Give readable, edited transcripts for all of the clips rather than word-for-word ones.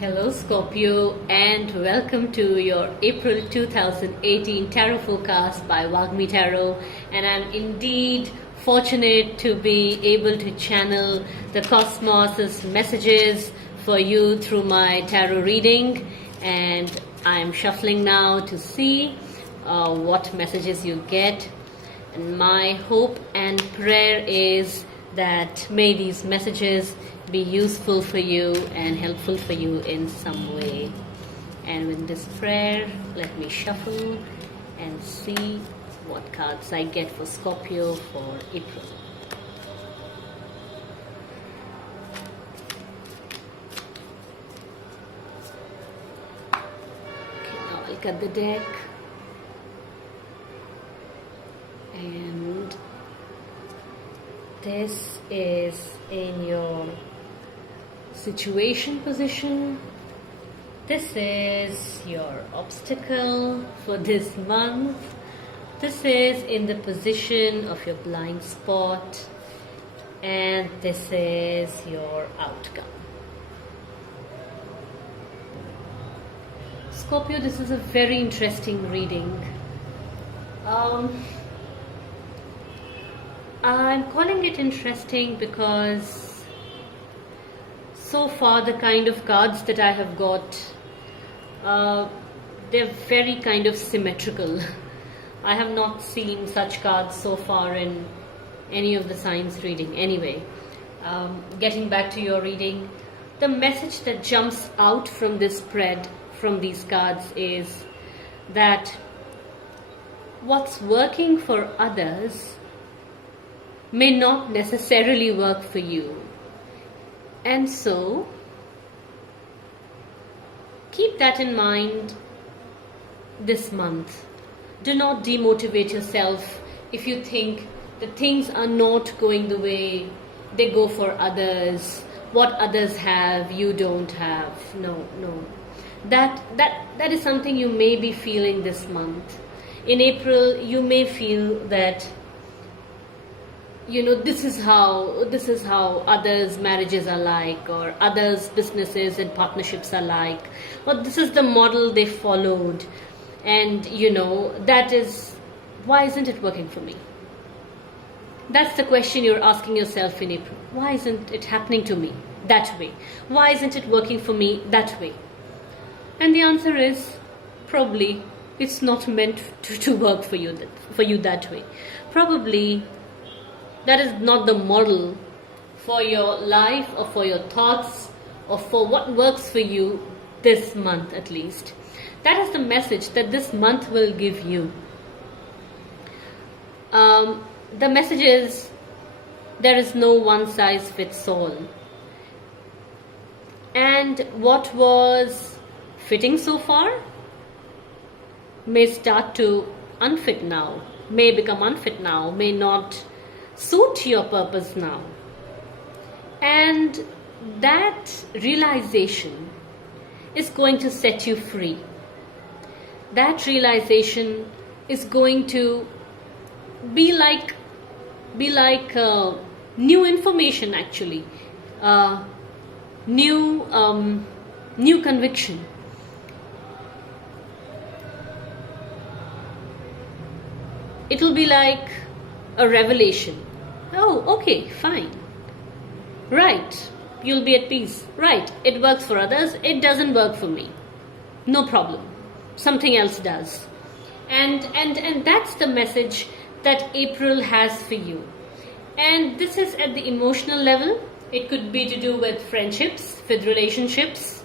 Hello Scorpio, and welcome to your April 2018 Tarot forecast by Wagmi Tarot. And I'm indeed fortunate to be able to channel the cosmos's messages for you through my tarot reading, and I'm shuffling now to see what messages you get. And my hope and prayer is that may these messages be useful for you and helpful for you in some way. And with this prayer, let me shuffle and see what cards I get for Scorpio for April. Okay, now I'll cut the deck. And this is in your situation position. This is your obstacle for this month. This is in the position of your blind spot, and this is your outcome. Scorpio, this is a very interesting reading. I'm calling it interesting because so far the kind of cards that I have got, they're very kind of symmetrical. I have not seen such cards so far in any of the signs reading. Anyway, getting back to your reading, the message that jumps out from this spread, from these cards, is that what's working for others may not necessarily work for you. And so, keep that in mind this month. Do not demotivate yourself if you think that things are not going the way they go for others. What others have, you don't have. No. That is something you may be feeling this month. In April, you may feel that this is how others' marriages are like, or others' businesses and partnerships are like, or this is the model they followed, and that is, why isn't it working for me? That's the question you're asking yourself in April. Why isn't it happening to me that way? Why isn't it working for me that way? And the answer is, probably it's not meant to work for you that way. Probably that is not the model for your life, or for your thoughts, or for what works for you this month at least. That is the message that this month will give you. The message is, there is no one size fits all. And what was fitting so far may start to unfit now, may become unfit now, may not suit your purpose now. And that realization is going to set you free. That realization is going to be like new information, actually, new conviction. It will be like a revelation. Oh, okay, fine. Right, you'll be at peace. Right, it works for others, it doesn't work for me. No problem. Something else does. And that's the message that April has for you. And this is at the emotional level. It could be to do with friendships, with relationships,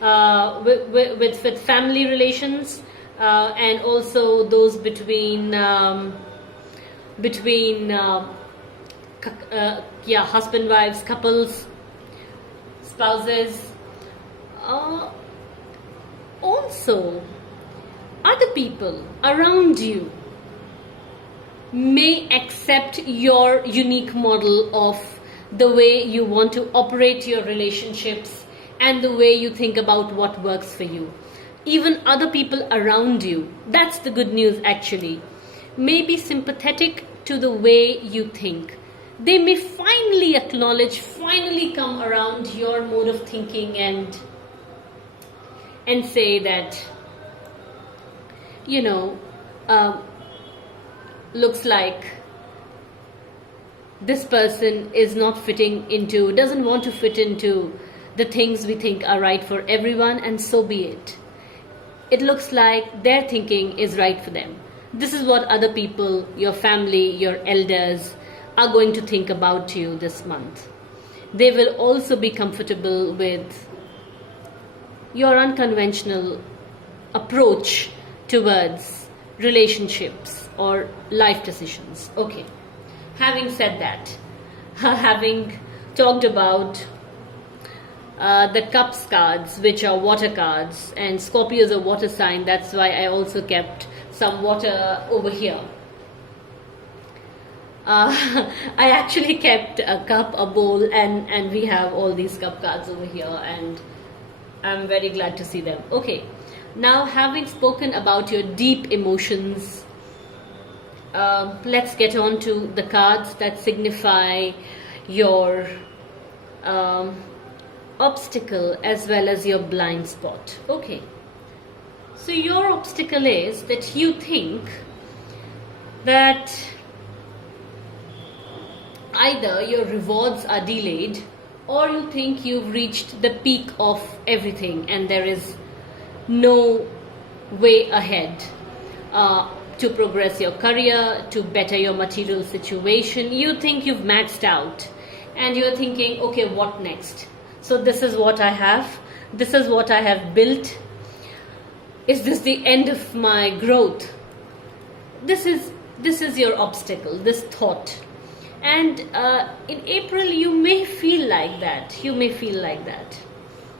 with family relations, and also those between husband, wives, couples, spouses. Also, other people around you may accept your unique model of the way you want to operate your relationships and the way you think about what works for you. Even other people around you, that's the good news actually, may be sympathetic to the way you think. They may finally acknowledge, finally come around your mode of thinking and and say that, you know, uh, looks like this person is not fitting into, doesn't want to fit into the things we think are right for everyone, and so be it. It looks like their thinking is right for them. This is what other people, your family, your elders, are going to think about you this month. They will also be comfortable with your unconventional approach towards relationships or life decisions. Okay, having said that, having talked about the cups cards, which are water cards, and Scorpio is a water sign, that's why I also kept some water over here. I actually kept a cup, a bowl, and we have all these cup cards over here, and I'm very glad to see them. Okay, now having spoken about your deep emotions, let's get on to the cards that signify your obstacle as well as your blind spot. Okay, so your obstacle is that you think that either your rewards are delayed, or you think you've reached the peak of everything and there is no way ahead to progress your career, to better your material situation. You think you've maxed out and you're thinking, okay, what next? So this is what I have, this is what I have built. Is this the end of my growth? This is your obstacle, this thought. And in April you may feel like that.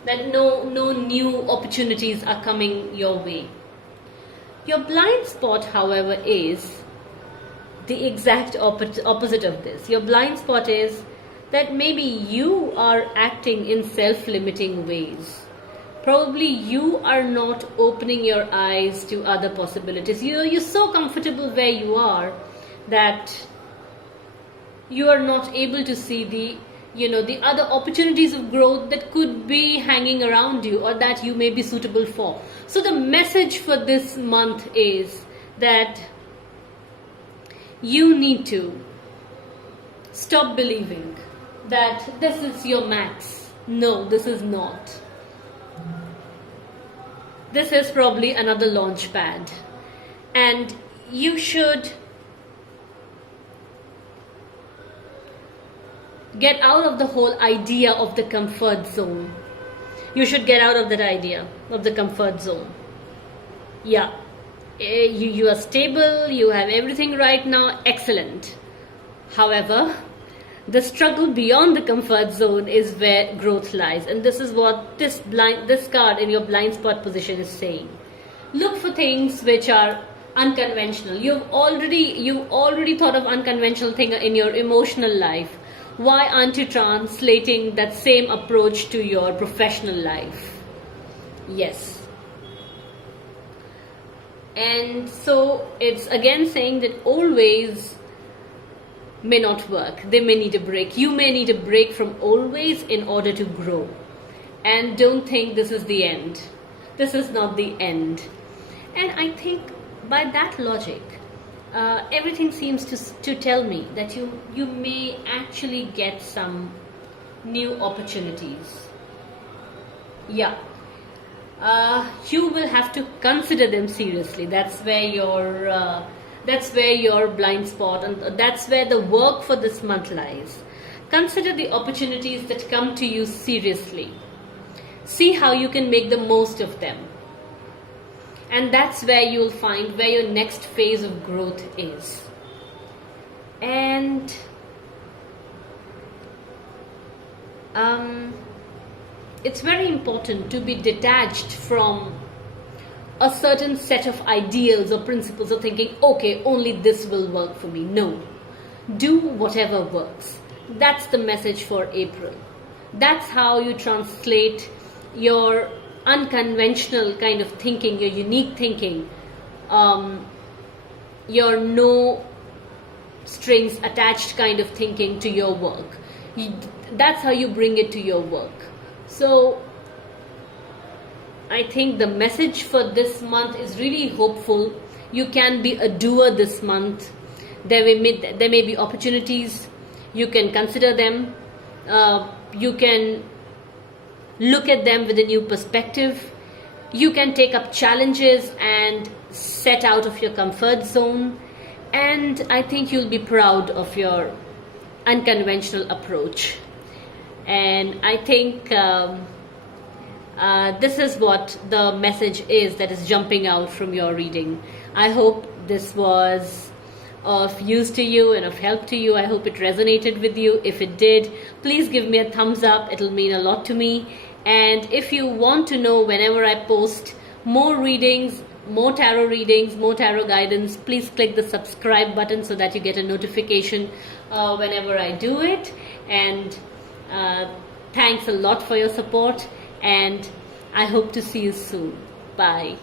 That no new opportunities are coming your way. Your blind spot, however, is the exact opposite of this. Your blind spot is that maybe you are acting in self-limiting ways. Probably you are not opening your eyes to other possibilities. You're so comfortable where you are that you are not able to see the other opportunities of growth that could be hanging around you or that you may be suitable for. So the message for this month is that you need to stop believing that this is your max. No, this is not. This is probably another launch pad, and you should get out of the whole idea of the comfort zone. You should get out of that idea of the comfort zone. Yeah, you are stable, you have everything right now, excellent. However, the struggle beyond the comfort zone is where growth lies, and this is what this card in your blind spot position is saying. Look for things which are unconventional. You've already thought of unconventional thing in your emotional life. Why aren't you translating that same approach to your professional life? Yes. And so it's again saying that always may not work. They may need a break. You may need a break from always in order to grow. And don't think this is the end. This is not the end. And I think by that logic, everything seems to tell me that you may actually get some new opportunities. Yeah. You will have to consider them seriously. That's where your blind spot, and that's where the work for this month lies. Consider the opportunities that come to you seriously. See how you can make the most of them. And that's where you'll find where your next phase of growth is. And it's very important to be detached from a certain set of ideals or principles of thinking, okay, only this will work for me. No. Do whatever works. That's the message for April. That's how you translate your unconventional kind of thinking, your unique thinking, your no strings attached kind of thinking to your work. That's how you bring it to your work. So I think the message for this month is really hopeful. You can be a doer this month. There may be opportunities. You can consider them. You can look at them with a new perspective. You can take up challenges and set out of your comfort zone. And I think you'll be proud of your unconventional approach. And I think this is what the message is that is jumping out from your reading. I hope this was of use to you and of help to you. I hope it resonated with you. If it did, please give me a thumbs up. It'll mean a lot to me. And if you want to know whenever I post more readings, more tarot readings, more tarot guidance, please click the subscribe button so that you get a notification whenever I do it. And thanks a lot for your support, and I hope to see you soon. Bye.